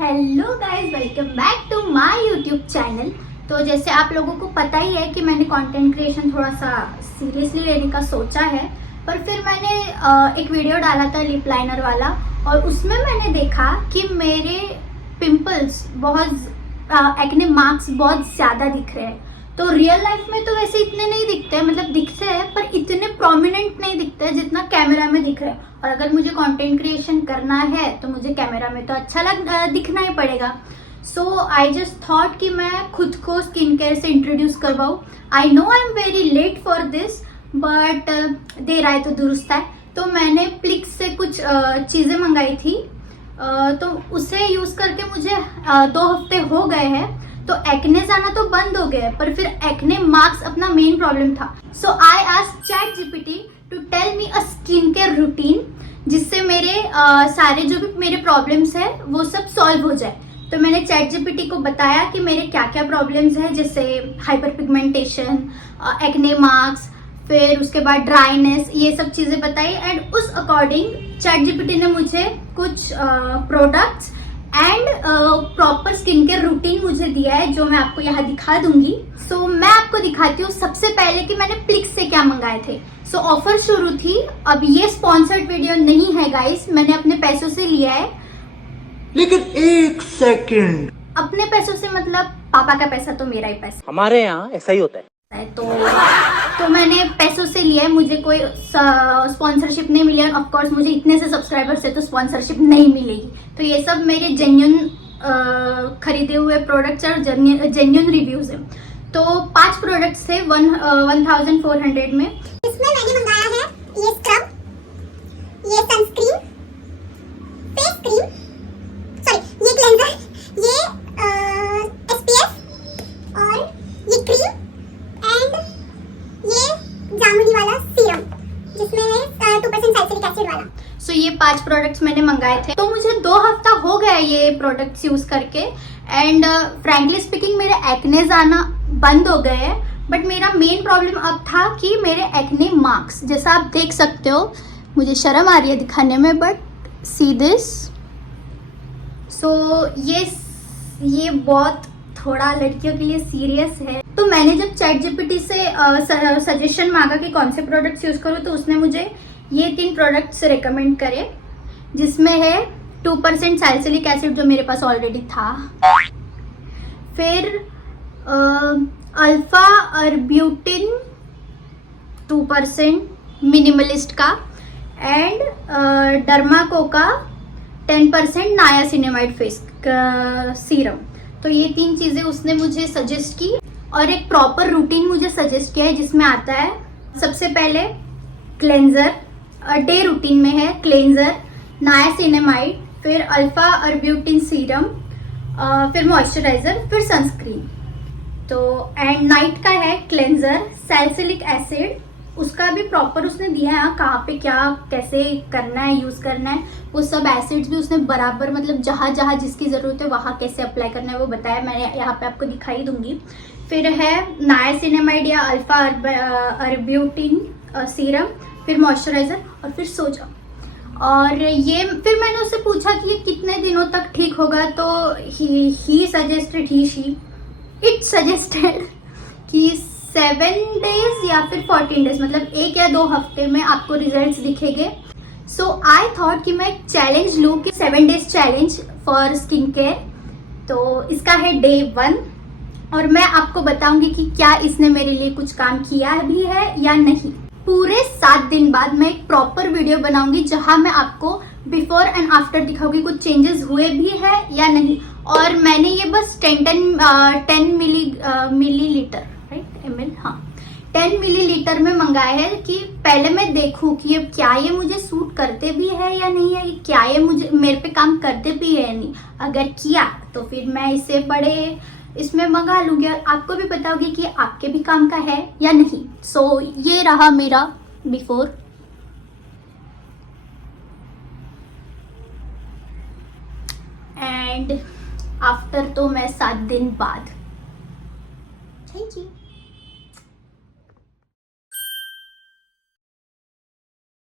Hello guys, welcome back to my YouTube channel. तो जैसे आप लोगों को पता ही है कि मैंने कंटेंट क्रिएशन थोड़ा सा सीरियसली लेने का सोचा है, पर फिर मैंने एक वीडियो डाला था लिप लाइनर वाला और उसमें मैंने देखा कि मेरे पिंपल्स बहुत एक्ने मार्क्स बहुत ज़्यादा दिख रहे हैं। तो रियल लाइफ में तो वैसे इतने नहीं दिखते, मतलब दिखते हैं पर इतने प्रोमिनेंट नहीं दिखते जितना कैमरा में दिख रहे हैं। और अगर मुझे कंटेंट क्रिएशन करना है तो मुझे कैमरा में तो अच्छा दिखना ही पड़ेगा। सो आई जस्ट थॉट कि मैं खुद को स्किन केयर से इंट्रोड्यूस करवाऊँ। I know I am very late for this, but देर आए तो दुरुस्त है। तो मैंने प्लिक्स से कुछ चीज़ें मंगाई थी, तो उसे यूज़ करके मुझे 2 हफ्ते हो गए हैं। तो एक्ने आना तो बंद हो गया, पर फिर एक्ने मार्क्स अपना मेन प्रॉब्लम था। So I asked ChatGPT to tell me a skin care routine, जिससे मेरे सारे जो भी मेरे प्रॉब्लम्स है वो सब सॉल्व हो जाए। तो मैंने चैट जीपीटी को बताया कि मेरे क्या क्या प्रॉब्लम्स है, जैसे हाइपर पिगमेंटेशन, एक्ने मार्क्स, फिर उसके बाद ड्राइनेस, ये सब चीज़ें बताई। एंड उस अकॉर्डिंग चैट जीपीटी ने मुझे कुछ products and proper skin care routine मुझे दिया है, जो मैं आपको यहाँ दिखा दूंगी। सो मैं आपको दिखाती हूँ सबसे पहले कि मैंने प्लिक्स से क्या मंगाए थे। सो ऑफर शुरू थी। अब ये स्पॉन्सर्ड वीडियो नहीं है गाइस, मैंने अपने पैसों से लिया है। लेकिन एक सेकंड, अपने पैसों से मतलब पापा का पैसा तो मेरा ही पैसा हमारे यहाँ ऐसा ही होता है। तो मैंने पैसों से लिया है, मुझे कोई स्पॉन्सरशिप नहीं मिली। ऑफ कोर्स मुझे इतने से सब्सक्राइबर्स है तो स्पॉन्सरशिप नहीं मिलेगी। तो ये सब मेरे जेन्युइन खरीदे हुए प्रोडक्ट्स और जेन्युइन रिव्यूज है। तो 5 प्रोडक्ट्स थे 1400 में। इसमें मैंने मंगाया है ये स्क्रब, ये सनस्क्रीन, फेस क्रीम, सॉरी ये क्लेंजर, ये SPF और ये क्रीम एंड ये जामुनी वाला सीरम, जिसमें है 2% सैलिसिलिक एसिड वाला। सो ये 5 प्रोडक्ट्स मैंने मंगाए थे। तो मुझे 2 हफ्ता हो गया ये प्रोडक्ट्स यूज करके। एंड फ्रैंकली स्पीकिंग मेरे एक्नेज आना बंद हो गए हैं, बट मेरा मेन प्रॉब्लम अब था कि मेरे एक्ने मार्क्स, जैसा आप देख सकते हो, मुझे शर्म आ रही है दिखाने में, बट सी दिस। सो ये बहुत थोड़ा लड़कियों के लिए सीरियस है। तो मैंने जब चैट जीपीटी से सजेशन मांगा कि कौन से प्रोडक्ट्स यूज करूँ, तो उसने मुझे ये 3 प्रोडक्ट्स रेकमेंड करे, जिसमें है 2% सैलिसिलिक एसिड जो मेरे पास ऑलरेडी था, फिर अल्फा अर्ब्यूटिन 2% मिनिमलिस्ट का, एंड डर्माको का 10% नायासिनेमाइड फेस सीरम। तो ये 3 चीज़ें उसने मुझे सजेस्ट की और एक प्रॉपर रूटीन मुझे सजेस्ट किया है, जिसमें आता है सबसे पहले क्लेंजर, डे रूटीन में है क्लेंजर, नायासिनेमाइड, फिर अल्फा अर्ब्यूटिन सीरम, फिर मॉइस्चराइजर, फिर सनस्क्रीन। तो एंड नाइट का है क्लेंजर, सैलिसिलिक एसिड, उसका भी प्रॉपर उसने दिया है कहाँ पे क्या कैसे करना है, यूज करना है। वो सब एसिड्स भी उसने बराबर, मतलब जहाँ जहाँ जिसकी जरूरत है वहाँ कैसे अप्लाई करना है वो बताया, मैं यहाँ पे आपको दिखाई दूंगी। फिर है नायासिनेमाइड या अल्फा अर्ब्यूटिन सीरम, फिर मॉइस्चराइजर और फिर सो जाओ। और ये फिर मैंने उससे पूछा कि ये कितने दिनों तक ठीक होगा, तो ही सजेस्टेड इट सजेस्टेड कि 7 डेज या फिर 14 डेज, मतलब 1 या 2 हफ्ते में आपको रिजल्ट्स दिखेंगे। सो आई थॉट कि मैं चैलेंज लूँ कि 7 days challenge for skin care. तो इसका है डे 1 और मैं आपको बताऊंगी कि क्या इसने मेरे लिए कुछ काम किया भी है या नहीं। पूरे 7 दिन बाद मैं एक प्रॉपर वीडियो बनाऊंगी जहां मैं आपको बिफोर एंड आफ्टर दिखाऊंगी कुछ चेंजेस हुए भी है या नहीं। और मैंने ये बस 10 मिलीलीटर, राइट, ml, हाँ 10 मिलीलीटर में मंगाया है कि पहले मैं देखूं कि ये क्या ये मुझे सूट करते भी है या नहीं है, क्या ये मुझे मेरे पे काम करते भी है या नहीं। अगर किया तो फिर मैं इसे बड़े इसमें मंगा लूंगी और आपको भी बताऊंगी कि आपके भी काम का है या नहीं। सो ये रहा मेरा बिफोर एंड आफ्टर। तो मैं 7 दिन बाद। Thank you.